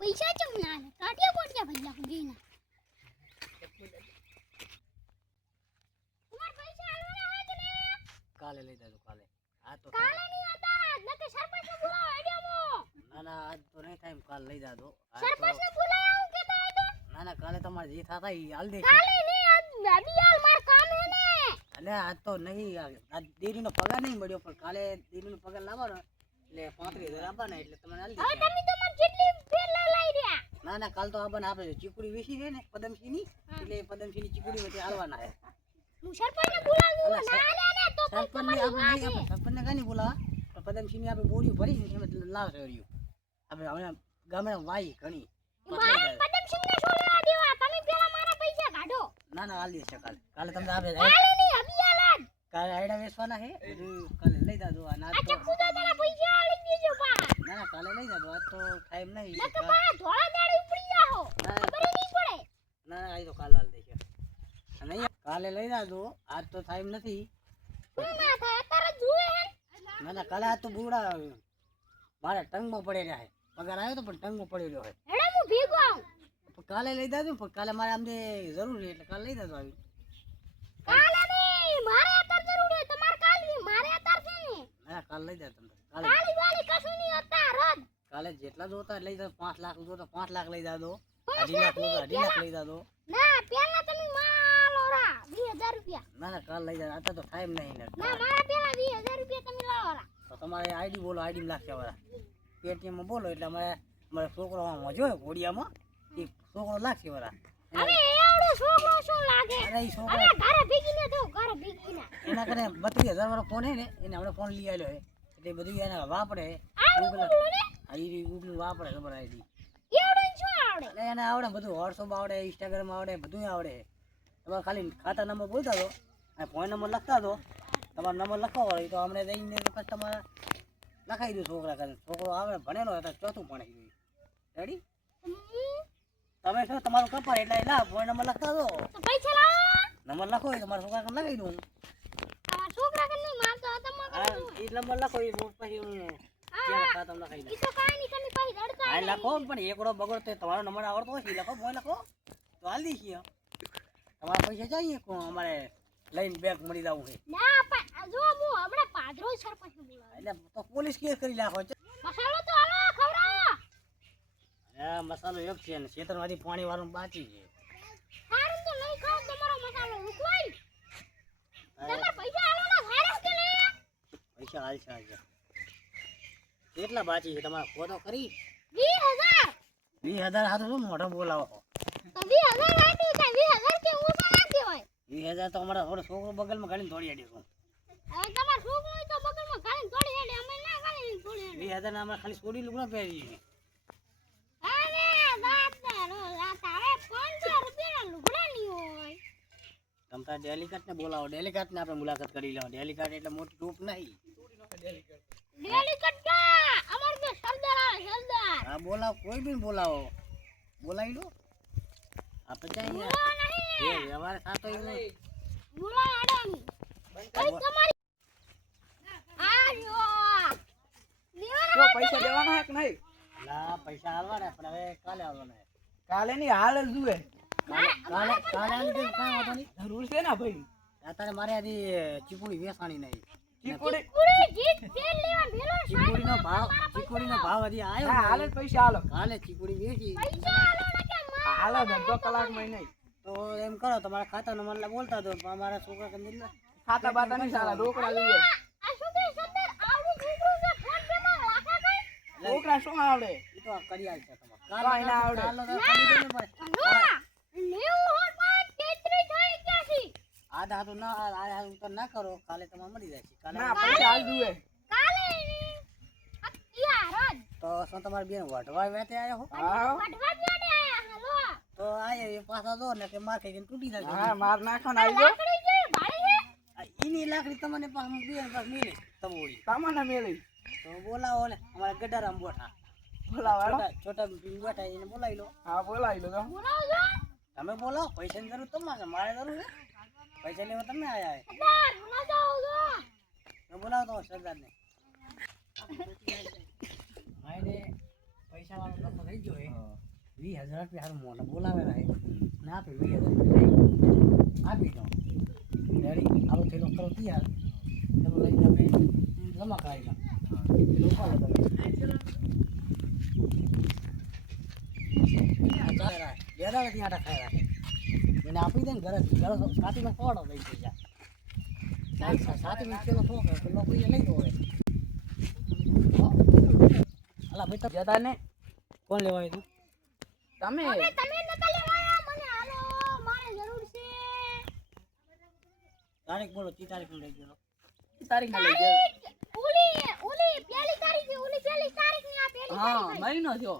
પૈસા ચમ ના લે કાઢ્યા પોટ્યા ભઈલા ગીના તમાર પૈસા આલવાના હે કે ને કાલે લઈ જાજો કાલે આ તો કાલે ની હતા નકે સરપંચ ને બોલાવો એડમો ના ના આજ તો નહીં થાય કાલ લઈ જાજો સરપંચ ને બોલાવો કે તો ના ના કાલે તમારે જે થાતા ઈ હાલ દે કાલે ની આજ નબીયાલ માર કામ હે ને અલે આજ તો નહીં આજ દેરીનો પગાર નહીં મળ્યો પણ કાલે દેરીનો પગાર લાવવાનો એટલે 35,000 આપવાના એટલે તમને હાલ દે હવે તમે તો મને કેટલી પેલા લઈ રહ્યા ના ના કાલ તો આપણને આપણે ચીકુડી વેચી છે ને પદમસિંહની એટલે પદમસિંહની ચીકુડી વચ્ચે હાલવાના છે હું સરપંચ ને બોલાવું ના લે ને તો સરપંચને આપણે સરપંચને કાંઈ બોલાવા પણ પદમસિંહની આપણે બોરી ભરી ને એમ લાવશે રહ્યું આપણે હમણાં ગામડા વાઈ ઘણી મારા પદમસિંહ ને છોડવા દેવા તમે પેલા મારા પૈસા કાઢો ના ના હાલ દેશે કાલે તમને આપણે કાલે ની અબિયાલ કાલે આયડા વેચવાના છે બધું કાલે લઈ જાજો આ ના આ ચક્કુ તો તારા પૈસા આલી દેજો પા ના ના કાલે લઈ જાજો આજ તો ટાઈમ નહીં નકે પા ધોળા દાડી ઉપડી જાહો ખબર નહીં પડે ના ના આ તો કાલે હાલ દેશે નહીં કાલે લઈ જાજો આજ તો ટાઈમ નથી શું ના થાય તારે જુએ હે ના ના કાલે આ તો બુડા મારા ટંગમાં પડે રહ્યા છે પગાર આવ્યો તો પણ ટંગમાં પડી રહ્યો છે હેડો હું ભેગો આવું કાલે લઈ જાજો પણ કાલે મારે અમને જરૂર છે એટલે કાલે લઈ જાજો આવી કાલે નહીં મારે અત્યાર જરૂર છે તમાર કાલે મારે અત્યાર છે ને ના કાલે લઈ જાજો તમે કાલે કાલી વાલી કશું નહીં અત્યાર જ કાલે જેટલા જોતા લઈ જાજો 5 લાખ જોતા 5 લાખ લઈ જાજો 2.5 લાખ જોતા 2.5 લાખ લઈ જાજો ના પેલા તમે માલો રા 20000 રૂપિયા ના ના કાલે લઈ જાજો અત્યારે તો ટાઈમ નહીં ને ના મારા પેલા 20000 રૂપિયા તમે લાવો રા તો તમારે આઈડી બોલો આઈડી લાગશે વાળા પેટીએમ માં બોલો એટલે અમારે છોકરો આમાં જોયો ઘોડિયામાં એ છોકરો લાગશે વાળા અરે એવડો છોકરો શું લાગે અરે એ છોકરો અરે ઘરે ભીગીને તો ઘરે ભીગીને એના કરે 32,000 વાળો ફોન હે ને એને આપણે ફોન લઈ આવ્યો હે એટલે બધું એને વાપરે ગૂગલ આઈડી ગૂગલ વાપરે ખબર આઈડી એવડો શું આવડે એટલે એને આવડે બધું વોટ્સઅપ આવડે ઇન્સ્ટાગ્રામ આવડે બધું આવડે તમારે ખાલી ખાતા નંબર બોલતા દો અને ફોન નંબર લખતા દો તમારો નંબર લખવા હોય તો અમને દઈને પછી તમારે લખાઈ દો છોકરા કરે છોકરો આવે ભણેલો હોય તો ચોથું ભણે રેડી તમે શું તમારું કપાર એટલે લા ફોન નંબર લખતા દો તો પૈસા લાવો નંબર લખો હોય તમારા છોકરા લખાઈ દઉં તમારા છોકરા કે નહીં મારતો તમાર હા એ નંબર લખો એ પછી હું ખાતા લખાઈ દઉં ઈ તો કાઈ નહીં તમે પૈસા દડતા હા લખો પણ એકડો બગડો તે તમારો નંબર આવડતો હોય લખો ફોન લખો તો હાલ દઈશું તમારા પૈસા चाहिए અમારે લઈને બેગ મળી જવું છે ના પણ જો હું હમણાં પાદરો સરપંચ ને બોલાવું એટલે તો પોલીસ કેસ કરી નાખો મસાલો તો હાલો ખવડાવો હા મસાલો એક છે ને ખેતરમાંથી પાણી વાળું બાકી છે સારું તો નહીં ખાવ તમારો મસાલો રૂકવાઈ તમાર પૈસા હાલો ના સારું કે લે પૈસા હાલ છે કેટલા બાકી છે તમારા ફોટો કરી 20000 20,000 હાથું શું મોઢો બોલાવો તો 20000 આટી છે 20000 કે ઓછા ના કહેવાય 20,000 તો અમારા થોડો છોકરો બગલમાં ગાડીને દોડી આડ્યો હવે તમાર છોકરો તો બગલમાં કાઢીને તોડી હેડે અમે ના કાઢીને તોડી હેડે 20,000 ના અમારે ખાલી સોડી લુગડા પહેરી અરે દાદારો તારે 500 રૂપિયા લુગડા ની હોય તમતા ડેલિકેટ ને બોલાવો ડેલિકેટ ને આપણે મુલાકાત કરી લો ડેલિકેટ એટલે મોટી ટૂપ નહીં ડેલિકેટ કા અમાર કે સરદાર આવે સરદાર હા બોલાવો કોઈ બી બોલાવો બોલાવી લો આપણે ચાહીએ એ વ્યવહાર સાતો એ નહીં બોલા આડમ કઈ તમારી આ યો તો પૈસા દેવાના હે કે નહીં ના પૈસા હાલવાના પણ હવે કાલે આવવાના કાલે ની હાલ જ જુએ કાલે કાલે આલી દે કાંઈ વાંધો નહીં જરૂર છે ને ભાઈ અત્યારે મારે આજી ચીકુડી વેસાણી નહીં ચીકુડી પૂરી જીત તેલ લેવા ભેલો ચીકુડીનો ભાવ હજી આવ્યો હા હાલ જ પૈસા હાલો કાલે ચીકુડી વેચી પૈસા આલો ને કે માં હાલો અડધો કલાકમાં નહીં તો એમ કરો તમારા ખાતાનો મને બોલતા દો અમારા છોકરા કે નહીં ખાતા બાતા નહીં સારા રોકડા લઈએ આ શું કે સરદાર આવડું છોકરું છે ફોન પે માં રાખા કઈ રોકડા શું આવડે એ તો કરી આલ છે તમારે કાંઈ ના આવડે. કાલે તો ખાલી દેવું પડે. ના 90 થાય ક્યાંથી આ દાદુ ના આ દાદુ તો ના કરો કાલે તમારે મળી જાય છે કાલે ના પૈસા હાલ જુએ કાલે યાર તો શું તમારી બેન વઢવા વેતે આયા હો હા વડવા જોડે આયા હાલો તો આયા એ પાછા જો ને કે માર ખાઈને તૂટી જાય હા માર નાખવાના આવી ગયો લાકડી જે ભાળી છે ઈની લાકડી તમને પાછ બેન પાછ મિલે તમોડી તમને મેળી તો બોલાવો ને અમારા ગડારામ બોઠા બોલાવાડો છોટા બેઠા એને બોલાવી લો હા બોલાવી લો તો બોલાવજો તમે બોલાવો પૈસાની જરૂર તમારે છે, મારે જરૂર છે પૈસા લેવા તમે આયા સરદાર ના જાવજો તો બોલાવો તો સરદારને આઈને પૈસા વાળો આવી ગયો હે હા. 20,000 રૂપિયા હારું મોને બોલાવેલા હે ને આપે 20,000 આપી દો રેડી આવો થેલો કરો તૈયાર એમાં લઈને આપણે જમા કરાવી નાખ લોકો તમે બેરા ત્યાં આટા ખાઈ રાખે એને આપી દે ને ઘરે સાથીમાં ફોડો લઈ જઈ જા સાથીમાં પેલો ફોક પેલો કોઈ લઈ ગયો અલા ભાઈ તો જતા ને કોણ લેવાય તું તમે હવે તમે નતા લેવાયા મને હાલો મારે જરૂર છે તારીખ બોલો કી તારીખ લઈ ગયો તારીખ ના લઈ ગયો ઓલી પહેલી તારીખ છે ઓલી પહેલી તારીખ ની આ પહેલી હા તારીખ મહિનો થયો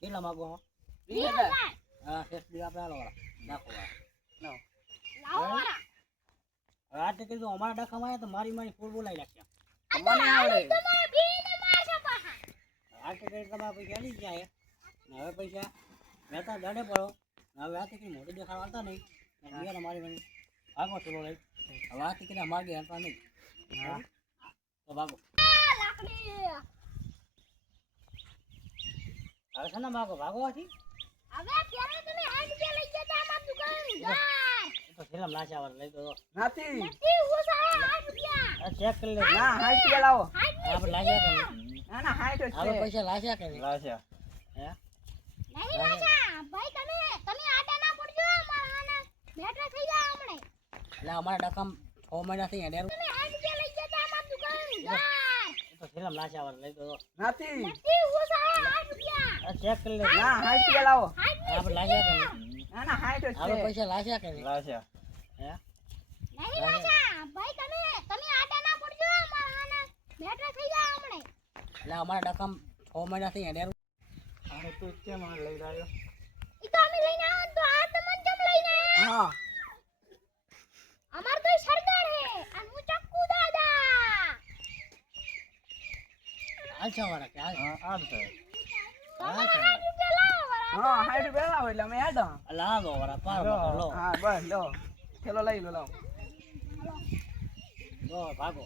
કેટલા માગો હો 20,000 હા ફેસબુક આપણે હાલો વાળા નાખો વાળા લાવો વાળા રાતે કીધું અમારા ડખામાં આવ્યા તો મારી ફૂલ બોલાવી નાખ્યા મને આવડે તમારે બેને મારશે પાછા રાતે કીધું તમારા પૈસા લઈ જાય ને હવે પૈસા મહેતા દાડે પડો ને હવે રાતે કઈ મોટું દેખાડ આવતા નહીં બીજા મારી મને ભાગો ચલો લઈ હવે રાતે કીધું અમારે ગયા હતા નહીં હા તો ભાગો લાકડી હવે છે ને ભાગો ભાગવાથી હવે ત્યારે તમે 60 રૂપિયા લઈ જતા અમાર દુકાનદાર એ તો ફિલ્મ લાશા વાળા લઈ દો નથી નથી ઓછા 60 રૂપિયા ચેક કરી લે ના 60 રૂપિયા લાવો આપણે લાશ્યા કે ના ના 60 જ આપણે છે પૈસા લાશ્યા કે લાશ્યા હે નહીં લાશા ભાઈ તમે આટા ના પડજો મારા બેટા થઈ જાય હમણે એટલે અમારા ડખામ 6 મહિનાથી હેડેર તમે 60 રૂપિયા લઈ જતા અમાર દુકાનદાર એ તો ફિલ્મ લાશ્યા વાળા લઈ દો નથી નથી ઓછા 60 રૂપિયા ચેક કરી લે ના 60 રૂપિયા લાવો આપણે લાશ્યા કે ના ના 60 જ આપણે છે પૈસા લાશ્યા કે લાશ્યા હે નહીં લાશા ભાઈ તમે આટા ના પડજો મારા બેટા થઈ જાય હમણે એટલે અમારા ડખામ 6 મહિનાથી હેડેર અરે તું કેમ આ લઈ રહ્યો ઈ તો અમે લઈને આવો તો આ તમને કેમ લઈને આયા હા અમાર તો સરદાર હે અને હું ચક્કુ દાદા આછા વાળા કે હા આમ તો તમારે 60 રૂપિયા લાવો વાળા હા 60 રૂપિયા લાવો એટલે અમે હેડો લા દો વાળા પાર લો હા બસ લો થેલો લઈ લો લાવો લો ભાગો